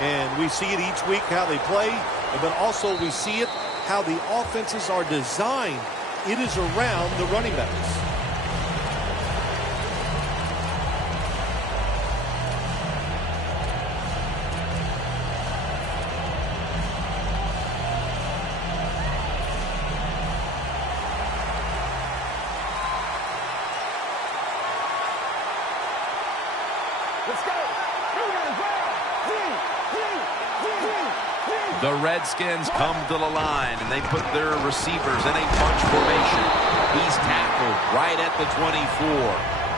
And we see it each week how they play, but also we see it how the offenses are designed. It is around the running backs. The Redskins come to the line, and they put their receivers in a bunch formation. He's tackled right at the 24.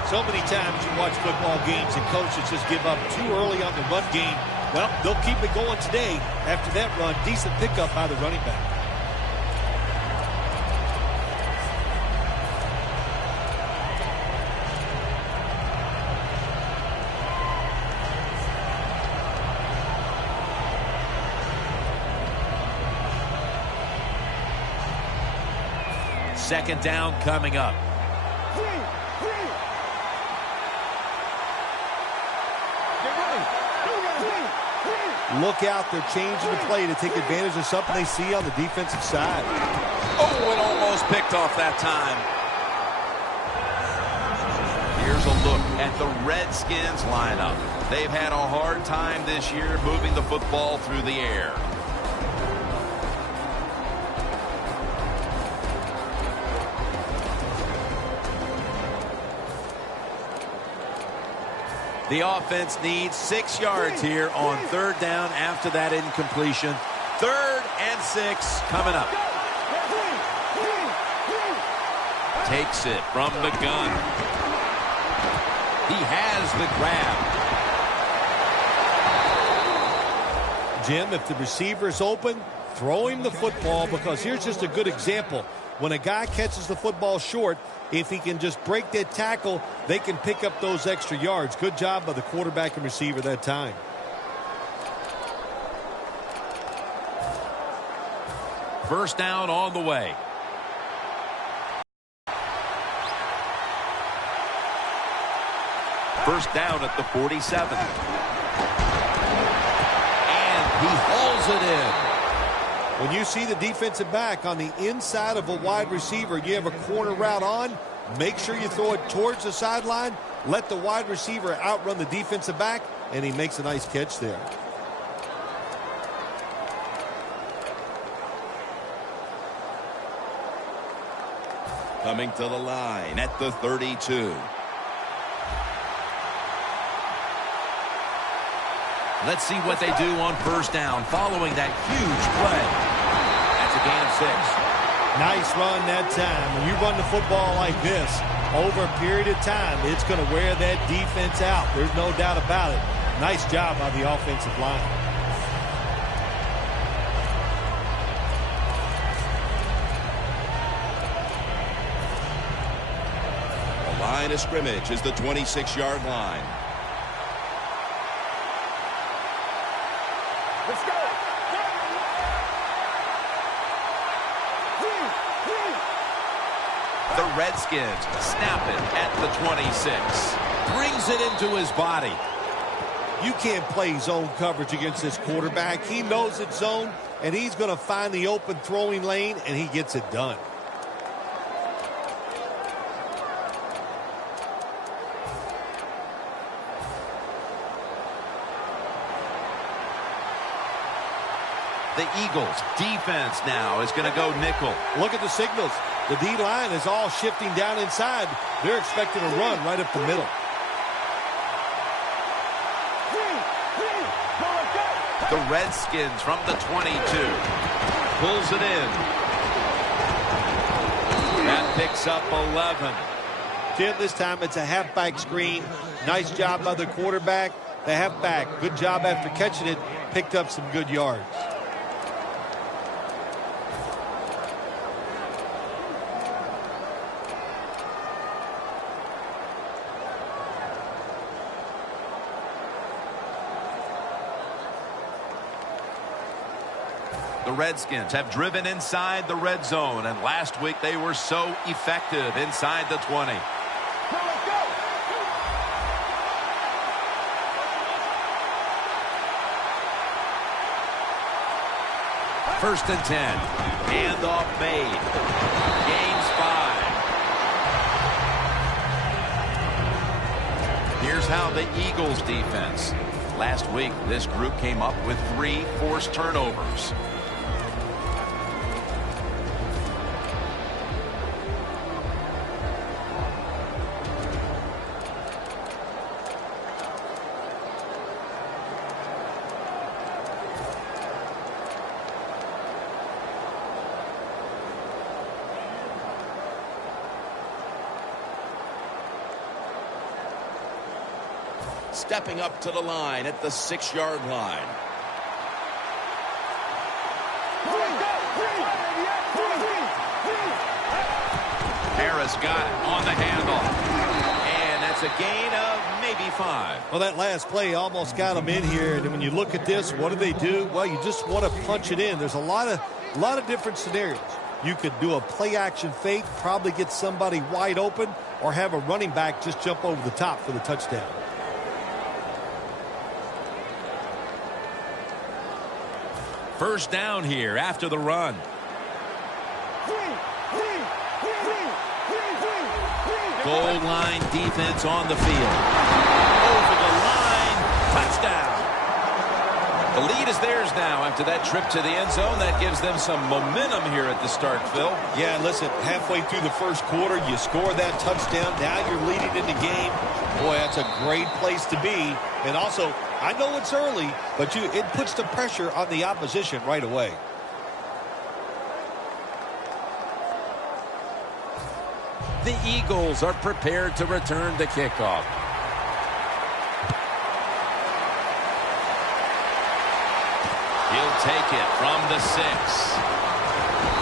So many times you watch football games and coaches just give up too early on the run game. Well, they'll keep it going today. After that run, decent pickup by the running back. Second down coming up. Look out, they're changing the play to take advantage of something they see on the defensive side. Oh, it almost picked off that time. Here's a look at the Redskins lineup. They've had a hard time this year moving the football through the air. The offense needs 6 yards here on third down after that incompletion. 3rd and 6 coming up. Takes it from the gun. He has the grab. Jim, if the receiver's open, throw him the football, because here's just a good example. When a guy catches the football short, if he can just break that tackle, they can pick up those extra yards. Good job by the quarterback and receiver that time. First down on the way. First down at the 47. And he hauls it in. When you see the defensive back on the inside of a wide receiver, you have a corner route on, make sure you throw it towards the sideline, let the wide receiver outrun the defensive back, and he makes a nice catch there. Coming to the line at the 32. Let's see what they do on first down following that huge play. That's a gain of 6. Nice run that time. When you run the football like this, over a period of time, it's going to wear that defense out. There's no doubt about it. Nice job by the offensive line. The line of scrimmage is the 26-yard line. Let's go. The Redskins snap it at the 26. Brings it into his body. You can't play zone coverage against this quarterback. He knows it's zone, and he's going to find the open throwing lane, and he gets it done. The Eagles defense now is going to go nickel. Look at the signals. The D-line is all shifting down inside. They're expecting a run right up the middle. The Redskins from the 22. Pulls it in. That picks up 11. Jim, this time it's a halfback screen. Nice job by the quarterback. The halfback, good job after catching it. Picked up some good yards. The Redskins have driven inside the red zone, and last week they were so effective inside the 20. 1st and 10. Handoff made. Gains 5. Here's how the Eagles defense. Last week, this group came up with 3 forced turnovers. Stepping up to the line at the 6-yard line. Harris got it on the handoff. And that's a gain of maybe 5. Well, that last play almost got them in here. And when you look at this, what do? Well, you just want to punch it in. There's a lot of different scenarios. You could do a play-action fake, probably get somebody wide open, or have a running back just jump over the top for the touchdown. First down here after the run. Goal line defense on the field. Over the line. Touchdown. The lead is theirs now after that trip to the end zone. That gives them some momentum here at the start, Phil. Yeah, listen, halfway through the first quarter, you score that touchdown. Now you're leading in the game. Boy, that's a great place to be. And also, I know it's early, but it puts the pressure on the opposition right away. The Eagles are prepared to return the kickoff. He'll take it from the 6.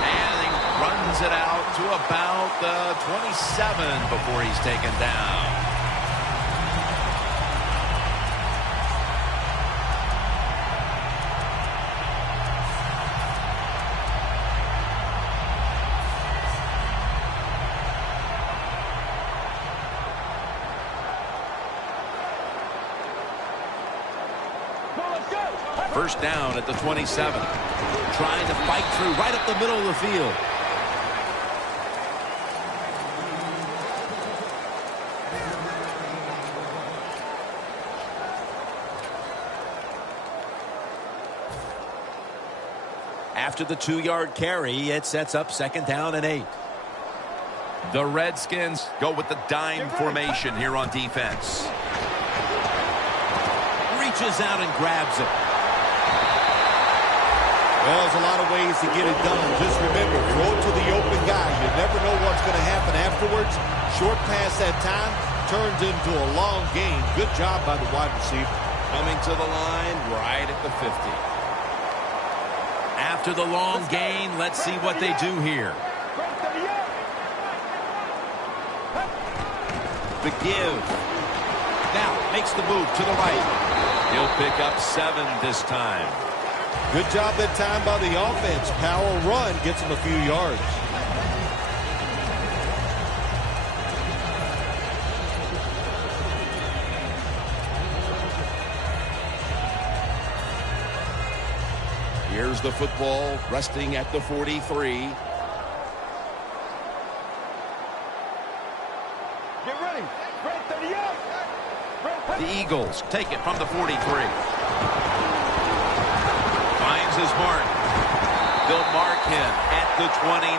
And he runs it out to about the 27 before he's taken down. First down at the 27. Trying to fight through right up the middle of the field. After the 2-yard carry, it sets up 2nd down and 8. The Redskins go with the dime formation here on defense. Reaches out and grabs it. Well, there's a lot of ways to get it done. Just remember, throw it to the open guy. You never know what's going to happen afterwards. Short pass that time turns into a long gain. Good job by the wide receiver. Coming to the line right at the 50. After the long gain, let's see what they do here. The give. Now makes the move to the right. He'll pick up 7 this time. Good job that time by the offense. Power run gets him a few yards. Here's the football resting at the 43. Get ready. The Eagles take it from the 43. Finds his mark. They'll mark him at the 29.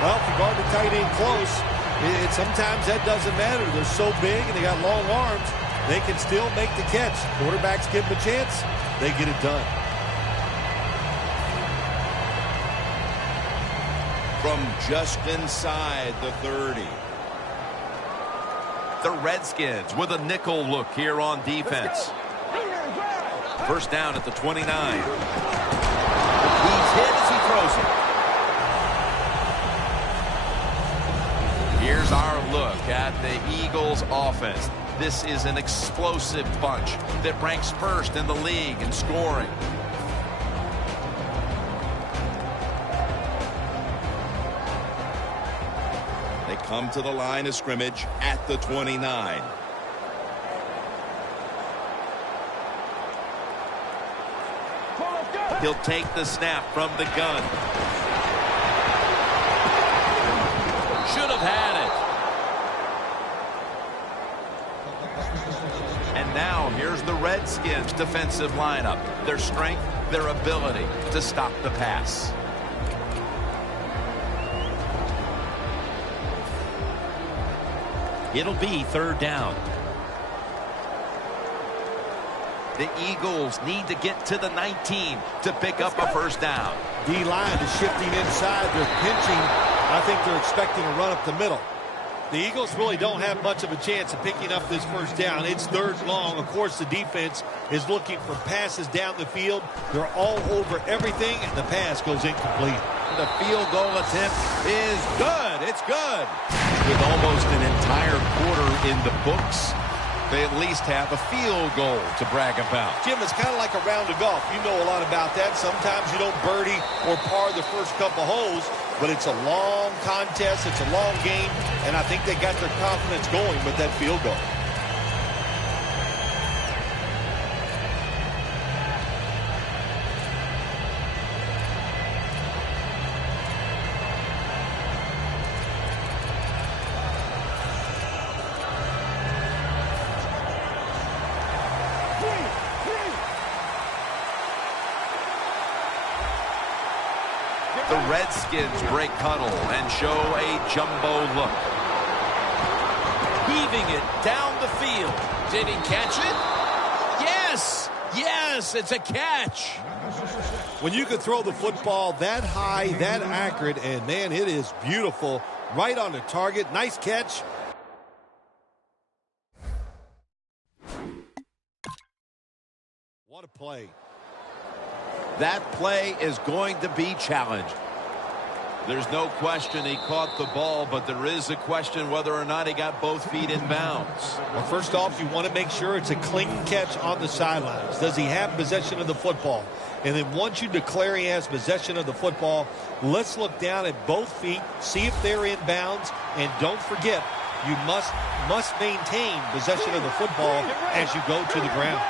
Well, if you guard the tight end close, sometimes that doesn't matter. They're so big and they got long arms, they can still make the catch. Quarterbacks give them a chance, they get it done. From just inside the 30. The Redskins with a nickel look here on defense. First down at the 29. He's hit as he throws it. Here's our look at the Eagles offense. This is an explosive bunch that ranks first in the league in scoring. They come to the line of scrimmage at the 29. He'll take the snap from the gun. Should have had it. And now here's the Redskins defensive lineup. Their strength, their ability to stop the pass. It'll be third down. The Eagles need to get to the 19 to pick up a first down. D-line is shifting inside. They're pinching. I think they're expecting a run up the middle. The Eagles really don't have much of a chance of picking up this first down. It's third long. Of course, the defense is looking for passes down the field. They're all over everything, and the pass goes incomplete. The field goal attempt is good. It's good. With almost an entire quarter in the books, they at least have a field goal to brag about. Jim, it's kind of like a round of golf. You know a lot about that. Sometimes you don't birdie or par the first couple holes, but it's a long contest. It's a long game, and I think they got their confidence going with that field goal. The Redskins break huddle and show a jumbo look. Heaving it down the field. Did he catch it? Yes! Yes, it's a catch. When you can throw the football that high, that accurate, and man, it is beautiful. Right on the target. Nice catch. What a play. That play is going to be challenged. There's no question he caught the ball, but there is a question whether or not he got both feet in bounds. Well, first off, you want to make sure it's a clean catch on the sidelines. Does he have possession of the football? And then once you declare he has possession of the football, let's look down at both feet, see if they're in bounds, and don't forget, you must maintain possession of the football as you go to the ground.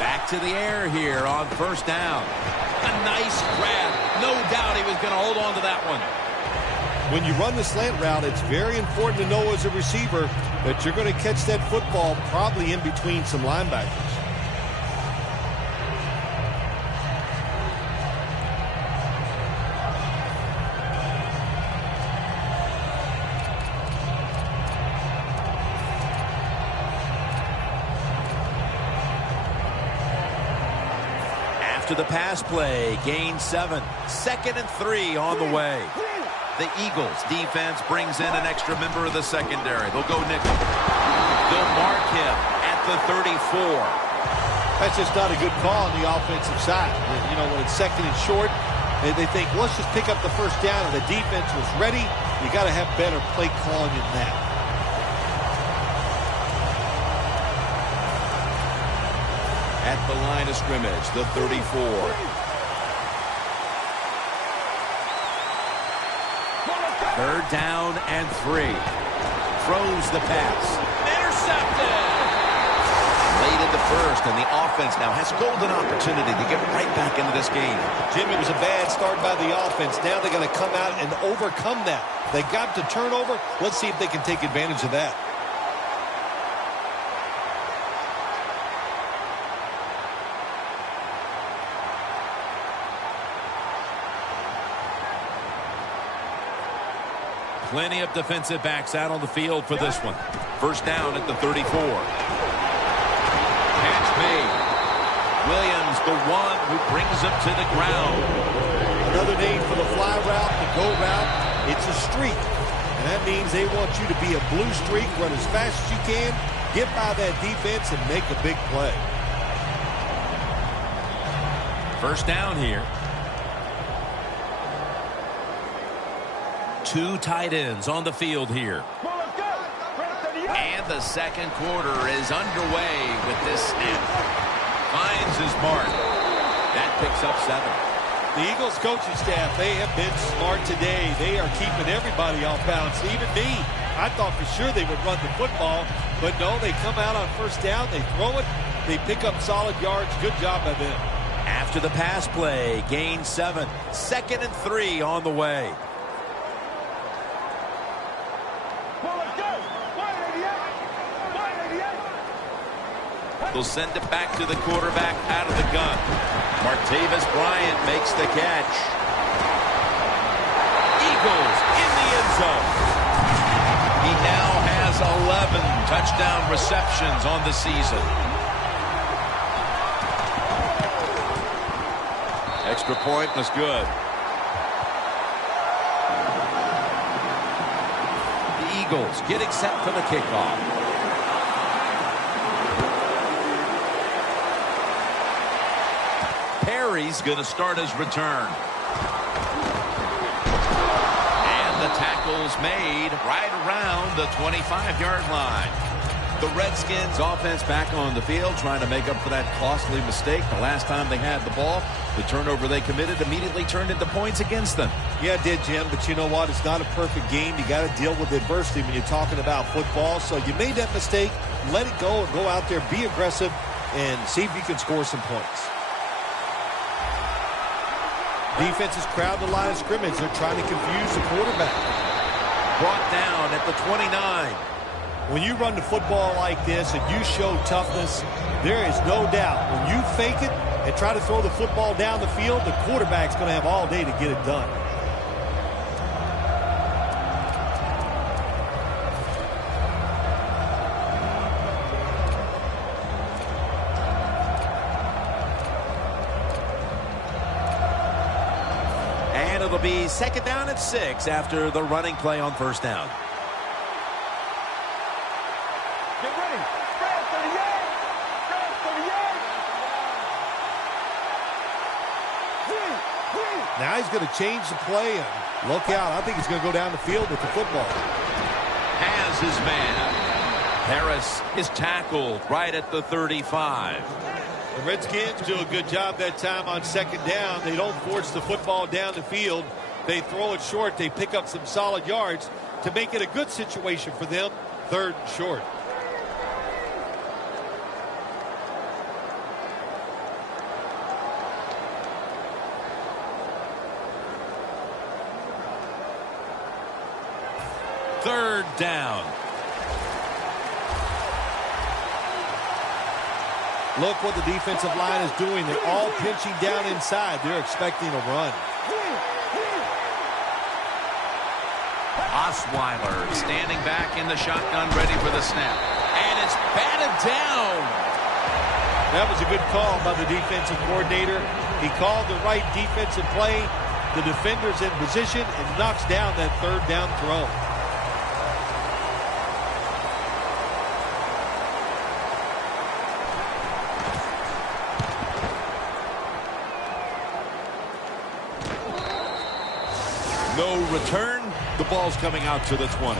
Back to the air here on first down. A nice grab. No doubt he was going to hold on to that one. When you run the slant route, it's very important to know as a receiver that you're going to catch that football probably in between some linebackers. To the pass play, gain 7. 2nd and 3 on the way. The Eagles defense brings in an extra member of the secondary. They'll go nickel. They'll mark him at the 34. That's just not a good call on the offensive side. You know, when it's 2nd and short, they think, let's just pick up the first down, and the defense was ready. You got to have better play calling than that. At the line of scrimmage, the 34. Third down and 3. Throws the pass. Intercepted! Late in the first, and the offense now has a golden opportunity to get right back into this game. Jim, it was a bad start by the offense. Now they're going to come out and overcome that. They got the turnover. Let's see if they can take advantage of that. Plenty of defensive backs out on the field for this one. First down at the 34. Catch made. Williams, the one who brings him to the ground. Another name for the fly route, the go route. It's a streak. And that means they want you to be a blue streak, run as fast as you can, get by that defense, and make a big play. First down here. 2 tight ends on the field here. And the second quarter is underway with this snap. Finds his mark. That picks up 7. The Eagles coaching staff, they have been smart today. They are keeping everybody off balance. Even me, I thought for sure they would run the football. But no, they come out on first down, they throw it, They pick up solid yards. Good job by them. After the pass play, gain 7. 2nd and 3 on the way. They'll send it back to the quarterback out of the gun. Martavis Bryant makes the catch. Eagles in the end zone. He now has 11 touchdown receptions on the season. Extra point was good. The Eagles getting set for the kickoff. Perry's going to start his return. And the tackle's made right around the 25-yard line. The Redskins offense back on the field trying to make up for that costly mistake. The last time they had the ball, the turnover they committed immediately turned into points against them. Yeah, it did, Jim, but you know what? It's not a perfect game. You got to deal with adversity when you're talking about football. So you made that mistake, let it go, and go out there, be aggressive, and see if you can score some points. Defense is crowding the line of scrimmage. They're trying to confuse the quarterback. Brought down at the 29. When you run the football like this and you show toughness, there is no doubt when you fake it and try to throw the football down the field, the quarterback's going to have all day to get it done. And it'll be 2nd down and 6 after the running play on 1st down. Now he's going to change the play, and look out. I think he's going to go down the field with the football. Has his man. Harris is tackled right at the 35. The Redskins do a good job that time on 2nd down. They don't force the football down the field. They throw it short. They pick up some solid yards to make it a good situation for them. 3rd and short. Third down. Look what the defensive line is doing. They're all pinching down inside. They're expecting a run. Osweiler standing back in the shotgun, ready for the snap. And it's batted down. That was a good call by the defensive coordinator. He called the right defensive play. The defender's in position and knocks down that 3rd down throw. No return. The ball's coming out to the 20.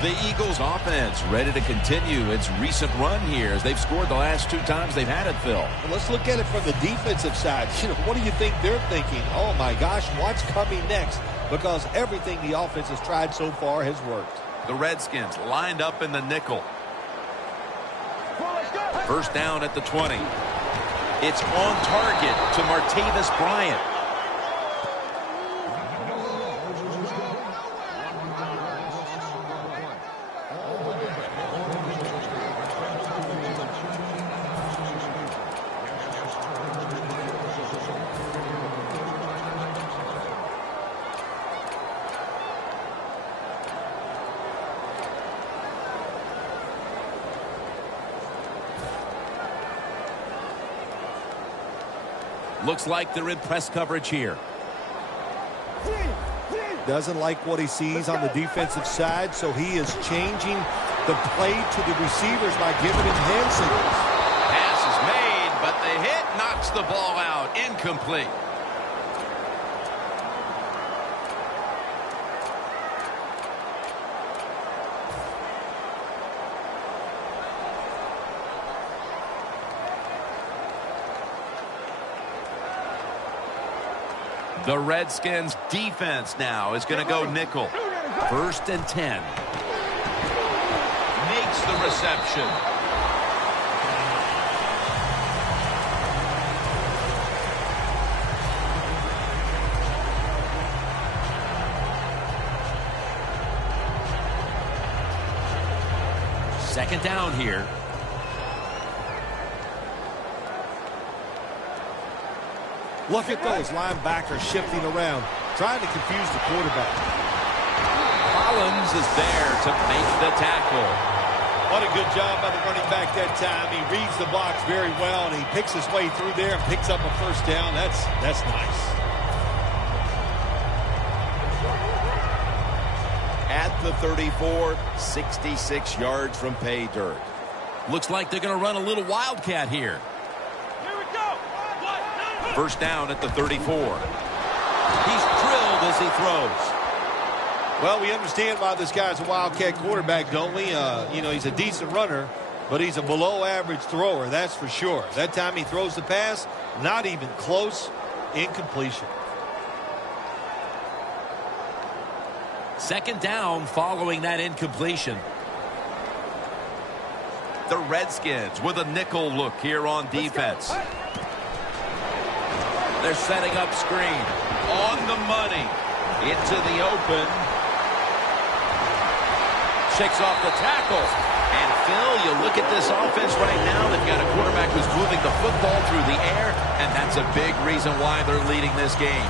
The Eagles offense ready to continue its recent run here as they've scored the last 2 times they've had it, Phil. Well, let's look at it from the defensive side. What do you think they're thinking? Oh, my gosh, what's coming next? Because everything the offense has tried so far has worked. The Redskins lined up in the nickel. 1st down at the 20. It's on target to Martavis Bryant. Looks like they're in press coverage here. Doesn't like what he sees on the defensive side, so he is changing the play to the receivers by giving him hand signals. Pass is made, but the hit knocks the ball out. Incomplete. The Redskins defense now is going to go nickel. 1st and 10. Makes the reception. Second down here. Look at those linebackers shifting around, trying to confuse the quarterback. Collins is there to make the tackle. What a good job by the running back that time. He reads the box very well, and he picks his way through there and picks up a first down. That's nice. At the 34, 66 yards from pay dirt. Looks like they're going to run a little wildcat here. First down at the 34. He's drilled as he throws. Well, we understand why this guy's a wildcat quarterback, don't we? He's a decent runner, but he's a below-average thrower, that's for sure. That time he throws the pass, not even close, incompletion. Second down following that incompletion. The Redskins with a nickel look here on defense. They're setting up screen. On the money. Into the open. Shakes off the tackle. And Phil, you look at this offense right now. They've got a quarterback who's moving the football through the air. And that's a big reason why they're leading this game.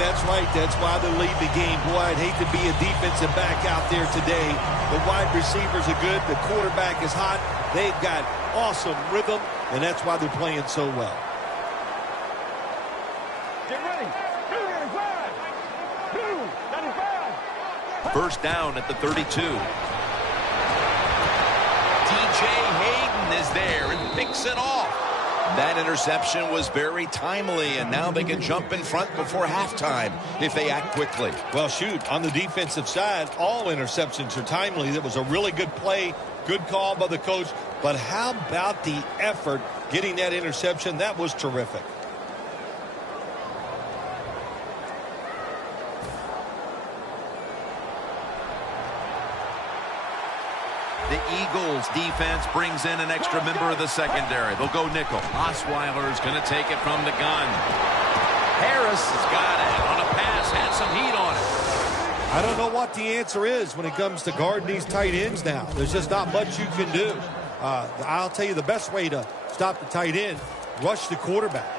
That's right. That's why they lead the game. Boy, I'd hate to be a defensive back out there today. The wide receivers are good. The quarterback is hot. They've got awesome rhythm. And that's why they're playing so well. First down at the 32. DJ Hayden is there and picks it off. That interception was very timely, and now they can jump in front before halftime if they act quickly. Well, shoot, on the defensive side, all interceptions are timely. That was a really good play, good call by the coach. But how about the effort getting that interception? That was terrific. The Eagles defense brings in an extra member of the secondary. They'll go nickel. Osweiler's going to take it from the gun. Harris has got it on a pass, had some heat on it. I don't know what the answer is when it comes to guarding these tight ends now. There's just not much you can do. I'll tell you the best way to stop the tight end, rush the quarterback.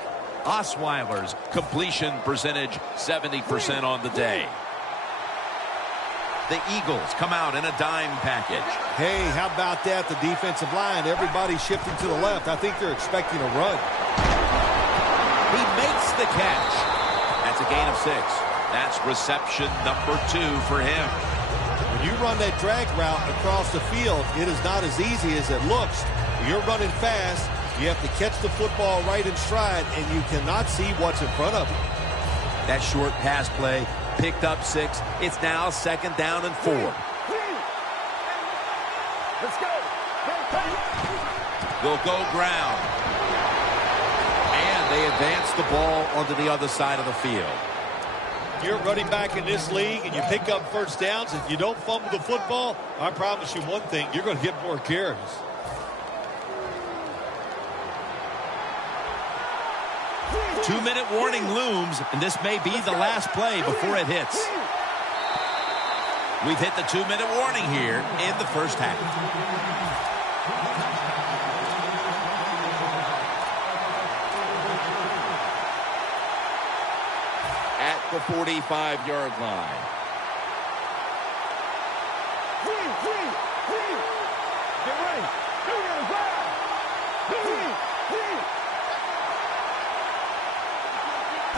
Osweiler's completion percentage 70% on the day. The Eagles come out in a dime package. Hey, how about that? The defensive line, everybody shifting to the left. I think they're expecting a run. He makes the catch. That's a gain of 6. That's reception number 2 for him. When you run that drag route across the field, it is not as easy as it looks. You're running fast. You have to catch the football right in stride, and you cannot see what's in front of you. That short pass play picked up 6. It's now second down and 4. Let's go. They'll go ground. And they advance the ball onto the other side of the field. You're running back in this league and you pick up first downs. If you don't fumble the football, I promise you one thing, you're going to get more carries. Two-minute warning looms, and this may be the last play before it hits. We've hit the 2-minute warning here in the first half. At the 45-yard line. Get ready.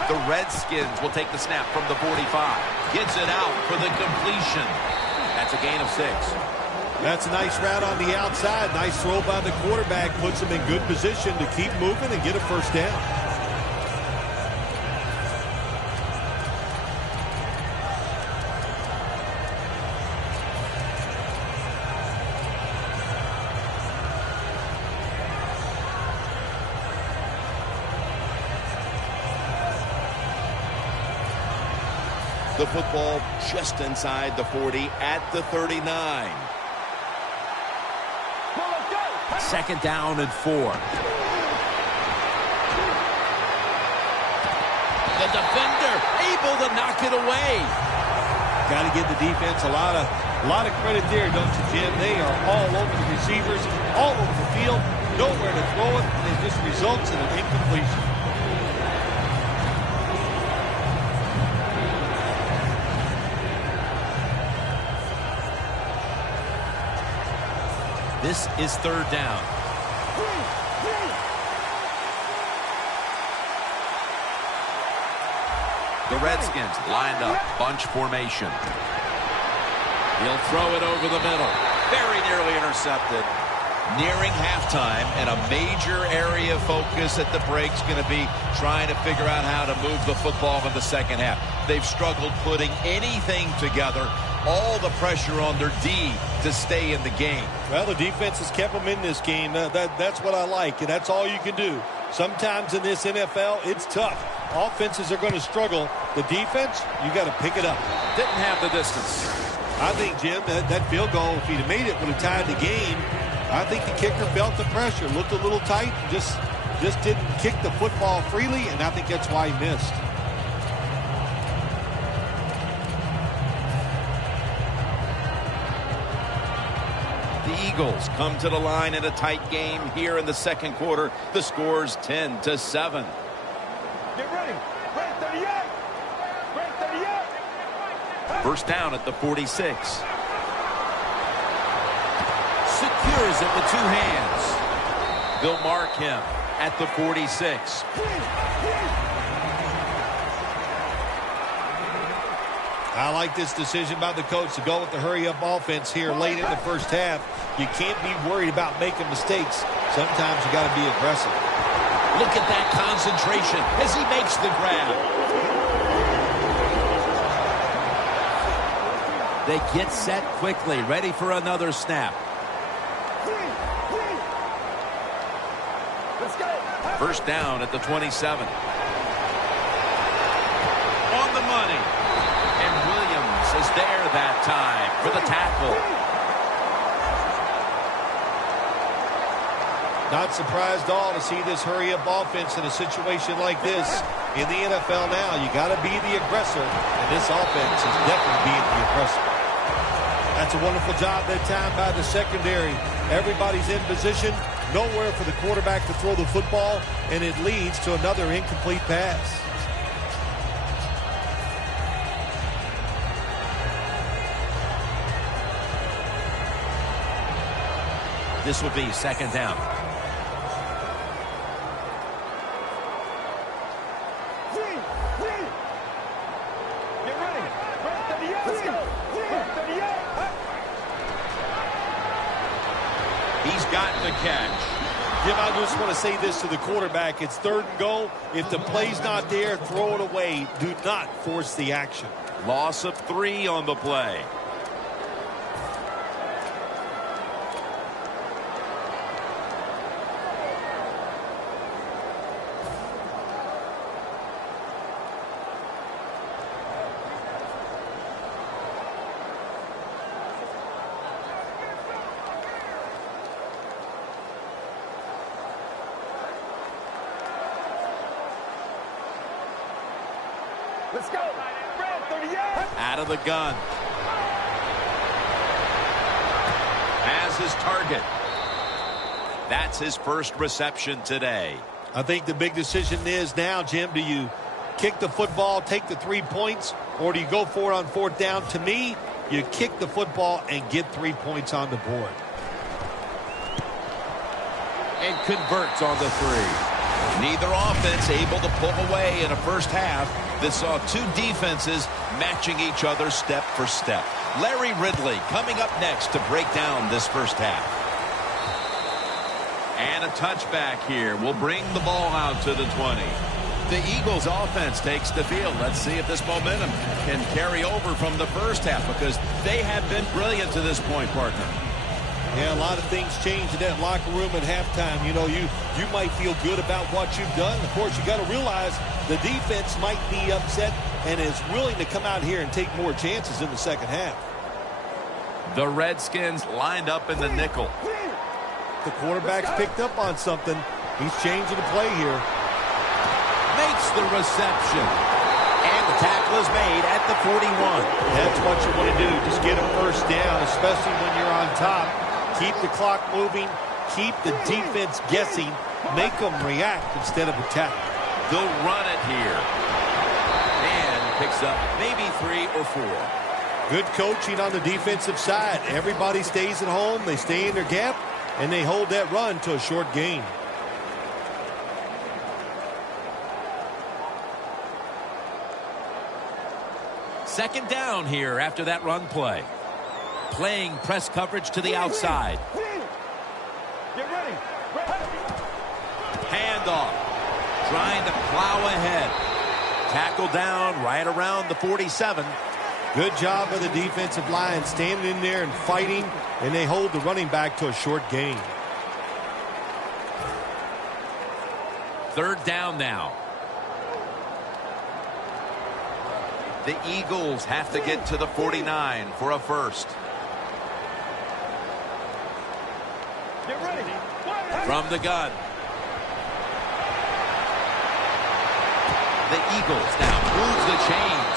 The Redskins will take the snap from the 45. Gets it out for the completion. That's a gain of 6. That's a nice route on the outside. Nice throw by the quarterback. Puts him in good position to keep moving and get a first down. The football just inside the 40 at the 39. Second down and 4. The defender able to knock it away. Got to give the defense a lot of A lot of credit there, don't you, Jim? They are all over the receivers, all over the field, nowhere to throw it, and it just results in an incompletion. This is third down. The Redskins lined up, bunch formation. He'll throw it over the middle. Very nearly intercepted. Nearing halftime, and a major area of focus at the break is going to be trying to figure out how to move the football in the second half. They've struggled putting anything together. All the pressure on their D to stay in the game. Well, the defense has kept them in this game. That's what I like, and that's all you can do. Sometimes in this NFL, it's tough. Offenses are going to struggle. The defense, you got to pick it up. Didn't have the distance. I think, Jim, that field goal, if he'd have made it, would have tied the game. I think the kicker felt the pressure, looked a little tight, just didn't kick the football freely, and I think that's why he missed. The Eagles come to the line in a tight game here in the second quarter. The score's 10-7. Get ready. Break 38. Break 38. First down at the 46. Secures it with two hands. They'll mark him at the 46. I like this decision by the coach to go with the hurry-up offense here late in the first half. You can't be worried about making mistakes. Sometimes you got to be aggressive. Look at that concentration as he makes the grab. They get set quickly, ready for another snap. Let's go. First down at the 27. On the money. And Williams is there that time for the tackle. Not surprised at all to see this hurry-up offense in a situation like this. In the NFL now, you got to be the aggressor, and this offense is definitely being the aggressor. That's a wonderful job that time by the secondary. Everybody's in position, nowhere for the quarterback to throw the football, and it leads to another incomplete pass. This will be second down. Get ready. Break 38. Let's go. Break 38. He's got the catch. Jim, I just want to say this to the quarterback. It's third and goal. If the play's not there, throw it away. Do not force the action. Loss of 3 on the play. Let's go. Break 38. Out of the gun. Has his target. That's his first reception today. I think the big decision is now, Jim, do you kick the football, take the 3 points, or do you go for it on fourth down? To me, you kick the football and get 3 points on the board. And converts on the 3. Neither offense able to pull away in a first half that saw two defenses matching each other step for step. Larry Ridley coming up next to break down this first half. And a touchback here will bring the ball out to the 20. The Eagles offense takes the field. Let's see if this momentum can carry over from the first half, because they have been brilliant to this point, partner. Yeah, a lot of things change in that locker room at halftime. You know, you might feel good about what you've done. Of course, you got to realize the defense might be upset and is willing to come out here and take more chances in the second half. The Redskins lined up in the nickel. The quarterback's picked up on something. He's changing the play here. Makes the reception. And The tackle is made at the 41. That's what you want to do. Just get a first down, especially when you're on top. Keep the clock moving. Keep the defense guessing. Make them react instead of attack. They'll run it here. And picks up maybe 3 or 4. Good coaching on the defensive side. Everybody stays at home. They stay in their gap, and they hold that run to a short gain. Second down here after that run play. Playing press coverage to the outside. Get ready. Handoff. Trying to plow ahead. Tackle down right around the 47. Good job of the defensive line standing in there and fighting, and they hold the running back to a short gain. Third down now. The Eagles have to get to the 49 for a first. Get ready. From the gun. The Eagles now moves the chains.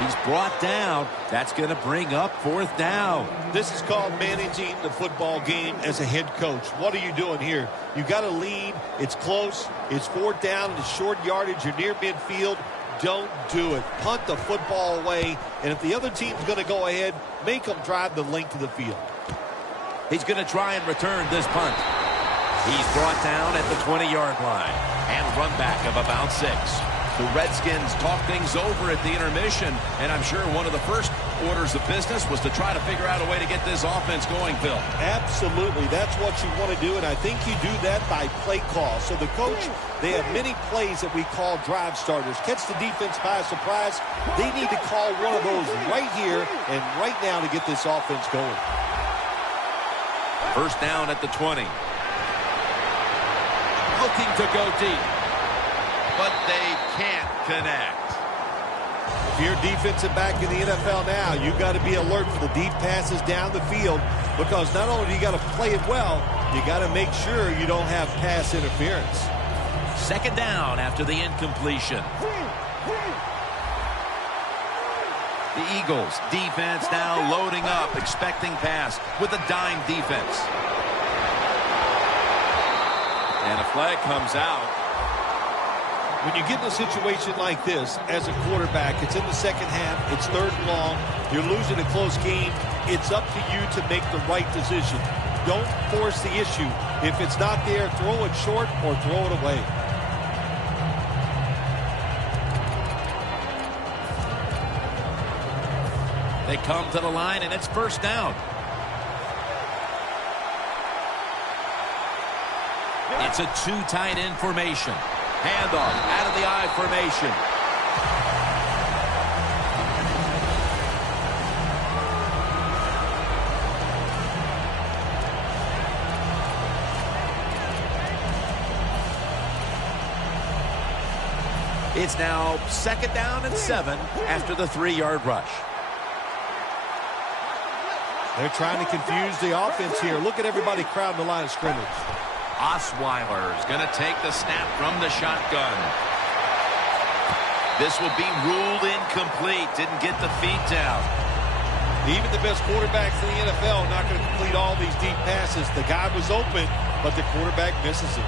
He's brought down. That's going to bring up fourth down. This is called managing the football game as a head coach. What are you doing here? You got a lead. It's close. It's fourth down. It's short yardage. You're near midfield. Don't do it. Punt the football away. And if the other team's going to go ahead, make them drive the length of the field. He's going to try and return this punt. He's brought down at the 20-yard line. And run back of about 6. The Redskins talk things over at the intermission, and I'm sure one of the first orders of business was to try to figure out a way to get this offense going, Phil. Absolutely. That's what you want to do, and I think you do that by play call. So the coach, they have many plays that we call drive starters. Catch the defense by surprise. They need to call one of those right here and right now to get this offense going. First down at the 20. Looking to go deep. But they can't connect. If you're a defensive back in the NFL now, you've got to be alert for the deep passes down the field, because not only do you got to play it well, you got to make sure you don't have pass interference. Second down after the incompletion. The Eagles defense now loading up, expecting pass with a dime defense. And a flag comes out. When you get in a situation like this as a quarterback, it's in the second half, it's third and long, you're losing a close game, it's up to you to make the right decision. Don't force the issue. If it's not there, throw it short or throw it away. They come to the line, and it's first down. It's a two tight end formation. Handoff out of the I formation. It's now second down and 7 after the 3-yard rush. They're trying to confuse the offense here. Look at everybody crowding the line of scrimmage. Osweiler's going to take the snap from the shotgun. This will be ruled incomplete. Didn't get the feet down. Even the best quarterbacks in the NFL are not going to complete all these deep passes. The guy was open, but the quarterback misses it.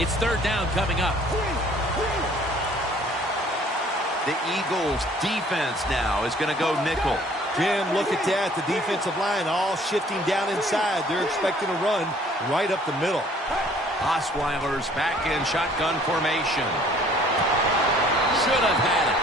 It's third down coming up. The Eagles defense now is going to go nickel. Jim, look at that. The defensive line all shifting down inside. They're expecting a run right up the middle. Osweiler's back in shotgun formation. Should have had it.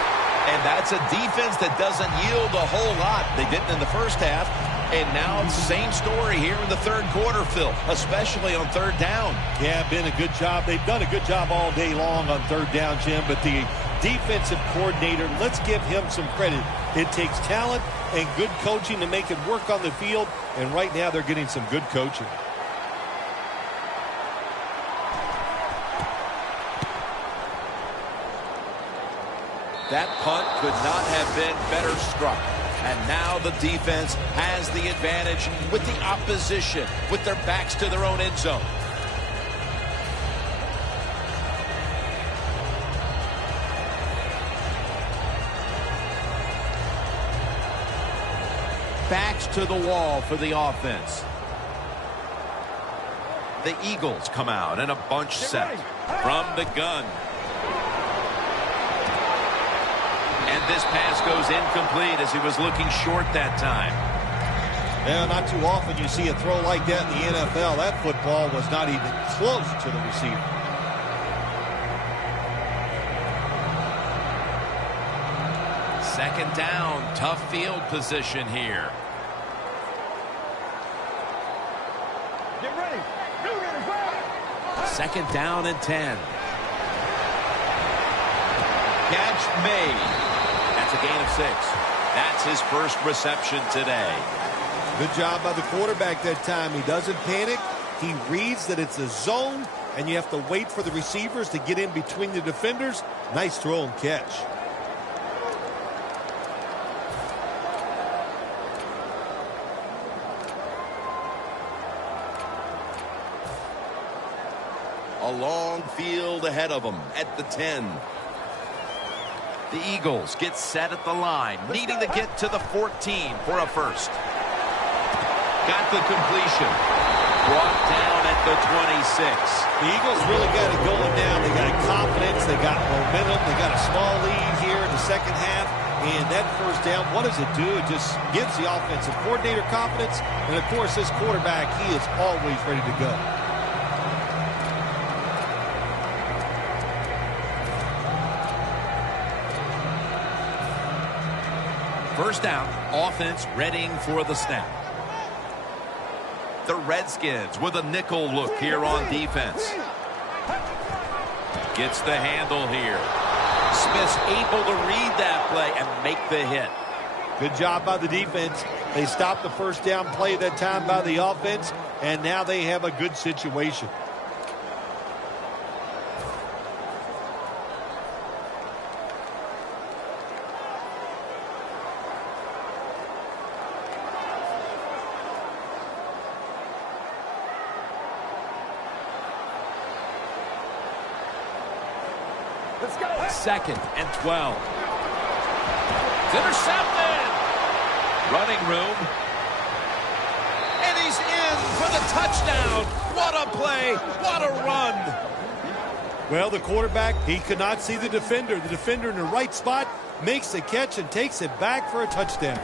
And that's a defense that doesn't yield a whole lot. They didn't in the first half. And now it's the same story here in the third quarter, Phil, especially on third down. Yeah, been a good job. They've done a good job all day long on third down, Jim. But the defensive coordinator, let's give him some credit. It takes talent and good coaching to make it work on the field. And right now they're getting some good coaching. That punt could not have been better struck. And now the defense has the advantage with the opposition, with their backs to their own end zone. Backs to the wall for the offense. The Eagles come out in a bunch set from the gun. And this pass goes incomplete as he was looking short that time. Yeah, not too often you see a throw like that in the NFL. That football was not even close to the receiver. Second down, tough field position here. Get ready. Second down and 10. Catch made. That's a gain of 6. That's his first reception today. Good job by the quarterback that time. He doesn't panic. He reads that it's a zone, and you have to wait for the receivers to get in between the defenders. Nice throw and catch. A long field ahead of him at the 10. The Eagles get set at the line, needing to get to the 14 for a first. Got the completion. Brought down at the 26. The Eagles really got it going now. They got confidence. They got momentum. They got a small lead here in the second half. And that first down, what does it do? It just gives the offensive coordinator confidence. And, of course, this quarterback, he is always ready to go. First down, offense readying for the snap. The Redskins with a nickel look here on defense. Gets the handle here. Smith's able to read that play and make the hit. Good job by the defense. They stopped the first down play that time by the offense, and now they have a good situation. Let's go. Second and 12. It's intercepted. Running room. And he's in for the touchdown. What a play. What a run. Well, the quarterback, he could not see the defender. The defender in the right spot makes the catch and takes it back for a touchdown.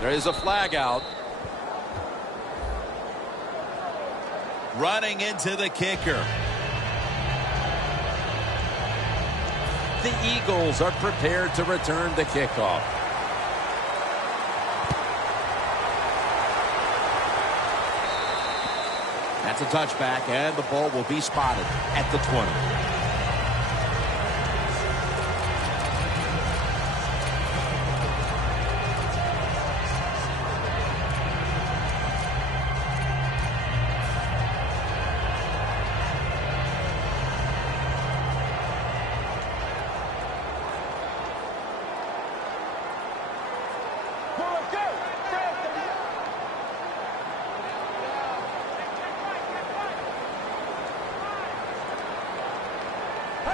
There is a flag out. Running into the kicker. The Eagles are prepared to return the kickoff. That's a touchback, and the ball will be spotted at the 20.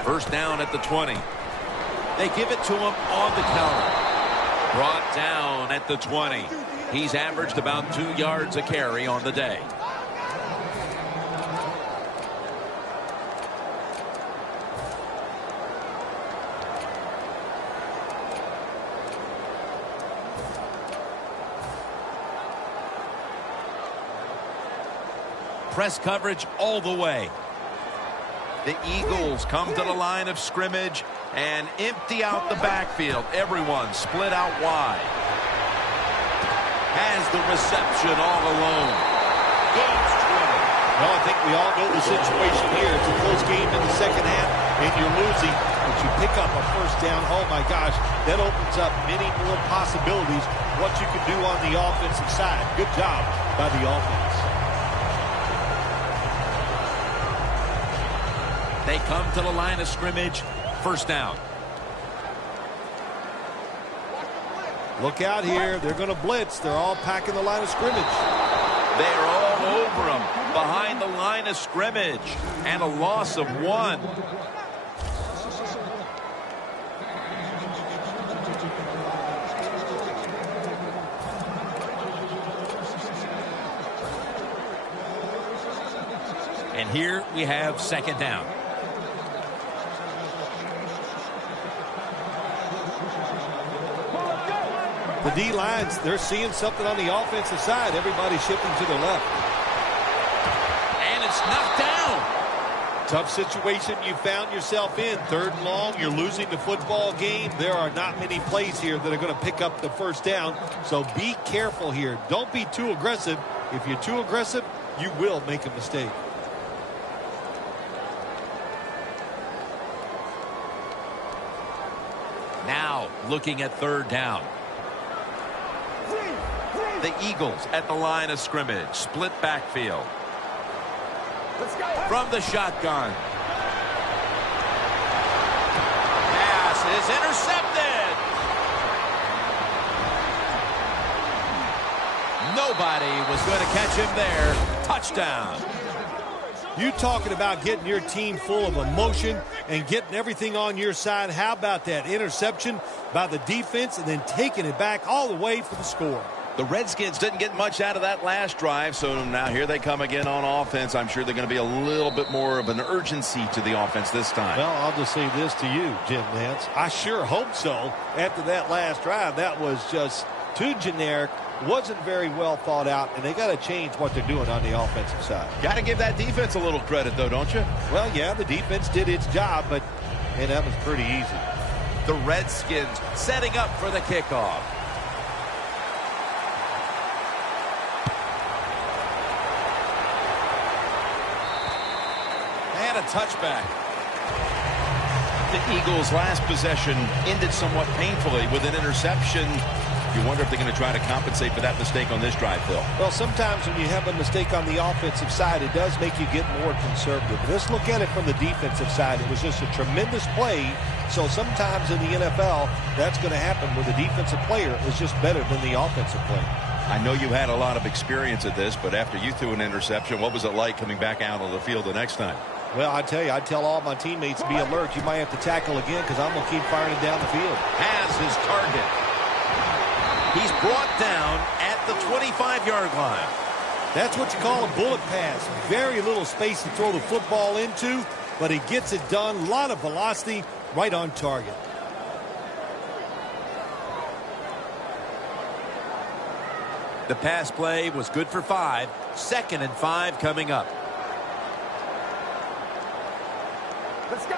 First down at the 20. They give it to him on the counter. Brought down at the 20. He's averaged about 2 yards a carry on the day. Press coverage all the way. The Eagles come to the line of scrimmage and empty out the backfield. Everyone split out wide. Has the reception all alone. Gains 20. Well, I think we all know the situation here. It's a close game in the second half, and you're losing, but you pick up a first down. Oh, my gosh, that opens up many more possibilities what you can do on the offensive side. Good job by the offense. They come to the line of scrimmage first down. Look out here. They're going to blitz. They're all packing the line of scrimmage. They're all over him behind the line of scrimmage, and a loss of 1. And here we have second down. The D-lines, they're seeing something on the offensive side. Everybody's shifting to their left. And it's knocked down. Tough situation you found yourself in. 3rd and long, you're losing the football game. There are not many plays here that are going to pick up the first down. So be careful here. Don't be too aggressive. If you're too aggressive, you will make a mistake. Now looking at 3rd down. The Eagles at the line of scrimmage. Split backfield. From the shotgun. Pass is intercepted. Nobody was going to catch him there. Touchdown. You talking about getting your team full of emotion and getting everything on your side. How about that interception by the defense and then taking it back all the way for the score? The Redskins didn't get much out of that last drive, so now here they come again on offense. I'm sure they're going to be a little bit more of an urgency to the offense this time. Well, I'll just say this to you, Jim Nance. I sure hope so. After that last drive, that was just too generic, wasn't very well thought out, and they got to change what they're doing on the offensive side. Got to give that defense a little credit, though, don't you? Well, yeah, the defense did its job, but man, that was pretty easy. The Redskins setting up for the kickoff. And a touchback. The Eagles' last possession ended somewhat painfully with an interception. You wonder if they're going to try to compensate for that mistake on this drive, Phil. Well, sometimes when you have a mistake on the offensive side, it does make you get more conservative. But let's look at it from the defensive side. It was just a tremendous play. So sometimes in the NFL, that's going to happen where the defensive player is just better than the offensive player. I know you had a lot of experience at this, but after you threw an interception, what was it like coming back out on the field the next time? Well, I tell you, I tell all my teammates to be alert. You might have to tackle again because I'm going to keep firing it down the field. Has his target. He's brought down at the 25-yard line. That's what you call a bullet pass. Very little space to throw the football into, but he gets it done. A lot of velocity, right on target. The pass play was good for 5. 2nd and 5 coming up. Let's go.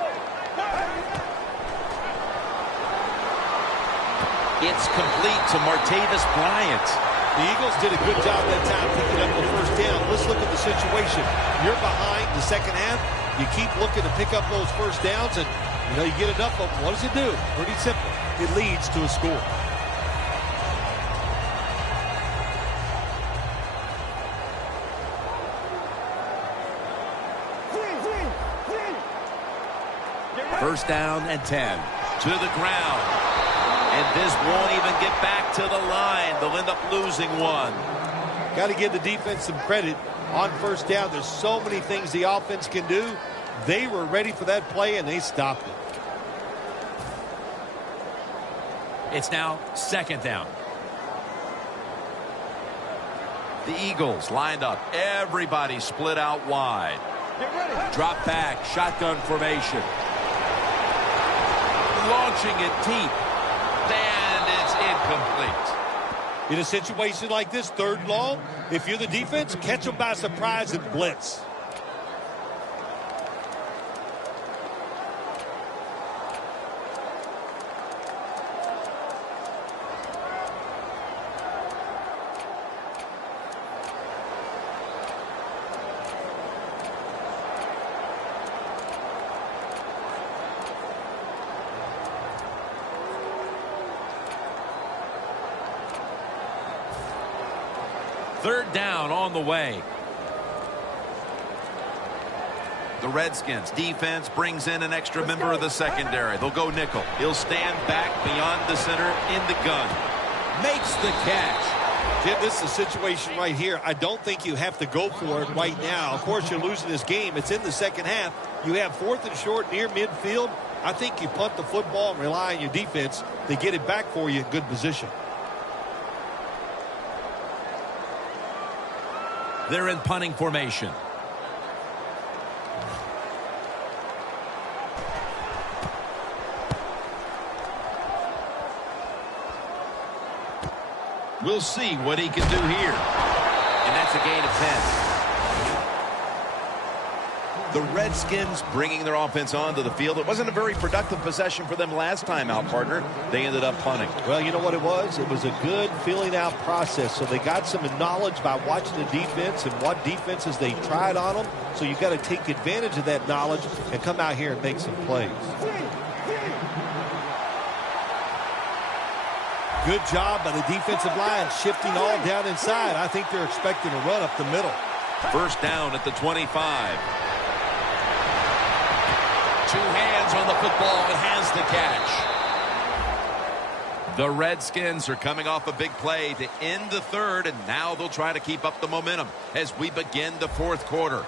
It's complete to Martavis Bryant. The Eagles did a good job that time picking up the first down. Let's look at the situation. You're behind the second half. You keep looking to pick up those first downs, and you get enough of them. What does it do? Pretty simple. It leads to a score. First down and 10. To the ground. And this won't even get back to the line. They'll end up losing 1. Got to give the defense some credit on first down. There's so many things the offense can do. They were ready for that play, and they stopped it. It's now 2nd down. The Eagles lined up. Everybody split out wide. Drop back. Shotgun formation. Launching it deep. And it's incomplete. In a situation like this, 3rd and long, if you're the defense, catch them by surprise and blitz. Third down on the way. The Redskins defense brings in an extra member of the secondary. They'll go nickel. He'll stand back beyond the center in the gun. Makes the catch. Jim, this is a situation right here. I don't think you have to go for it right now. Of course, you're losing this game. It's in the second half. You have 4th and short near midfield. I think you punt the football and rely on your defense to get it back for you in good position. They're in punting formation. We'll see what he can do here. And that's a gain of 10. The Redskins bringing their offense onto the field. It wasn't a very productive possession for them last time out, partner. They ended up punting. Well, you know what it was? It was a good filling out process. So they got some knowledge by watching the defense and what defenses they tried on them. So you got to take advantage of that knowledge and come out here and make some plays. Good job by the defensive line shifting all down inside. I think they're expecting a run up the middle. First down at the 25. 2 hands on the football and has the catch. The Redskins are coming off a big play to end the third, and now they'll try to keep up the momentum as we begin the fourth quarter.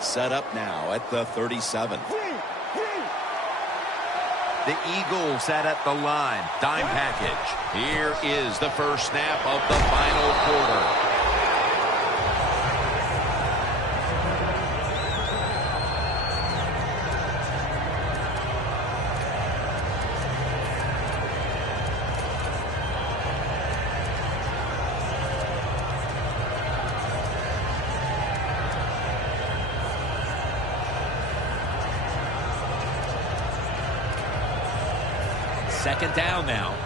Set up now at the 37. The Eagles sat at the line. Dime package. Here is the first snap of the final quarter. Second down now.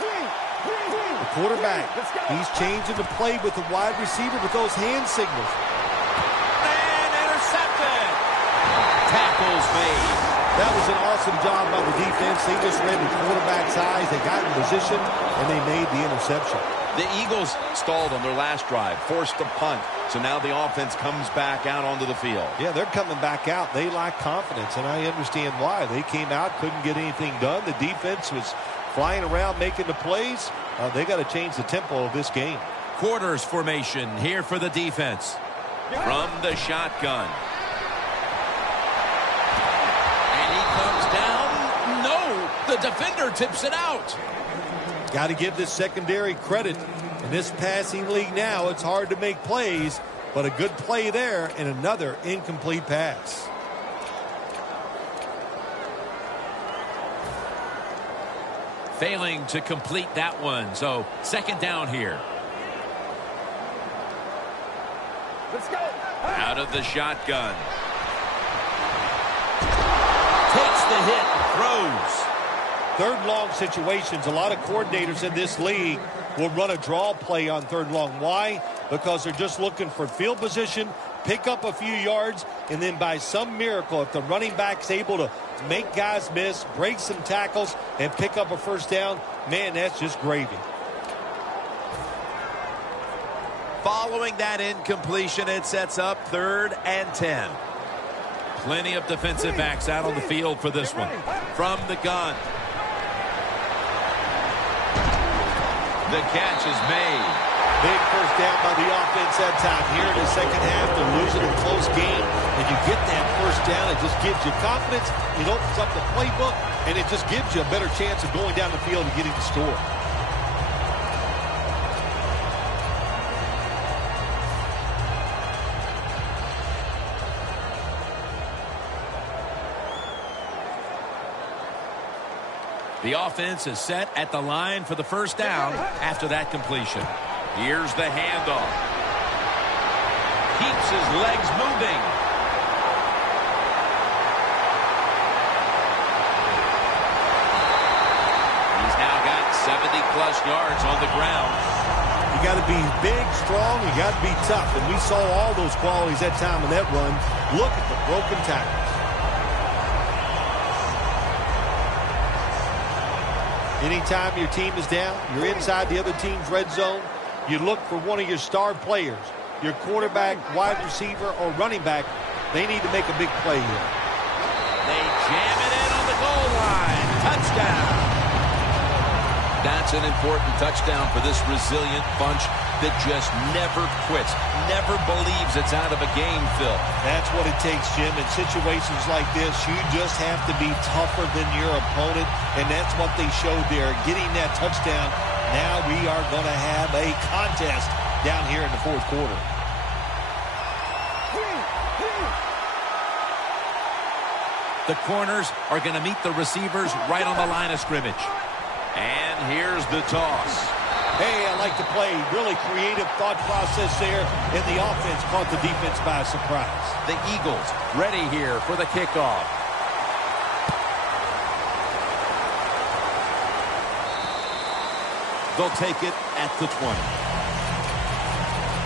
The quarterback, he's changing the play with the wide receiver with those hand signals. And intercepted. Tackles made. That was an awesome job by the defense. They just read the quarterback's eyes. They got in position, and they made the interception. The Eagles stalled on their last drive, forced a punt. So now the offense comes back out onto the field. Yeah, they're coming back out. They lack confidence, and I understand why. They came out, couldn't get anything done. The defense was flying around making the plays. They got to change the tempo of this game. Quarters formation here for the defense. From the shotgun. And he comes down. No, the defender tips it out. Got to give this secondary credit. In this passing league now, it's hard to make plays, but a good play there and another incomplete pass. Failing to complete that one, so second down here. Let's go. Out of the shotgun. Takes the hit and throws. Third and long situations, a lot of coordinators in this league will run a draw play on third and long. Why? Because they're just looking for field position, pick up a few yards, and then by some miracle, if the running back's able to make guys miss, break some tackles, and pick up a first down, man, that's just gravy. Following that incompletion, it sets up 3rd and 10. Plenty of defensive backs out on the field for this one. From the gun. The catch is made. Big first down by the offense that time. Here in the second half, they're losing a close game, and you get that first down. It just gives you confidence. It opens up the playbook, and it just gives you a better chance of going down the field and getting the score. The offense is set at the line for the first down after that completion. Here's the handoff. Keeps his legs moving. He's now got 70-plus yards on the ground. You got to be big, strong, you got to be tough. And we saw all those qualities that time in that run. Look at the broken tackles. Anytime your team is down, you're inside the other team's red zone, you look for one of your star players, your quarterback, wide receiver, or running back. They need to make a big play here. They jam it in on the goal line. Touchdown. That's an important touchdown for this resilient bunch that just never quits, never believes it's out of a game, Phil. That's what it takes, Jim. In situations like this, you just have to be tougher than your opponent, and that's what they showed there, getting that touchdown. Now we are going to have a contest down here in the fourth quarter. The corners are going to meet the receivers right on the line of scrimmage. And here's the toss. Hey, I like the play. Really creative thought process there, and the offense caught the defense by surprise. The Eagles ready here for the kickoff. They'll take it at the 20.